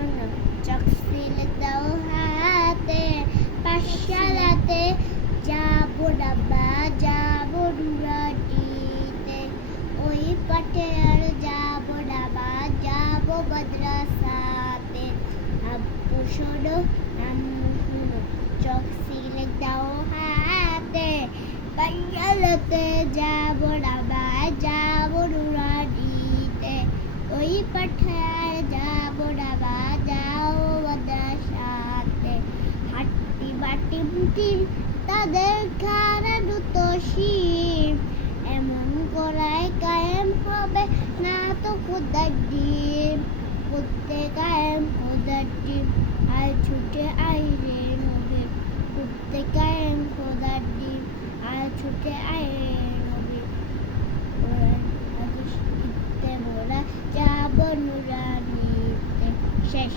শোনো চকসিল দাও হাতে পাঠশালাতে যাবো ডাবা যাবো ডুরাটিতে ওই পাঠে আর যাবো ডাবা যাবো মাদ্রাসাতে আব্বু শোনো আম্মু শোনো চকসিল দাও হাতে পাঠশালাতে যাবো ডাবা যাবো ডুরাটিতে ওই পাঠে আর যাবো ডাবা যাও মাদ্রাসাতে হাট্টি বাটি বুটি তাদের খারা দুটো শির এমন করায় কায়েম হবে না তো খোদার ডিম করতে কায়েম খোদার ডিম আর ছুটে আইরে নবীর করতে কায়েম খোদার ডিম আর ছুটে আইরে নবীর কোরআন হাদিস ইত্তে মোরা যাব নুরানিতে শেষ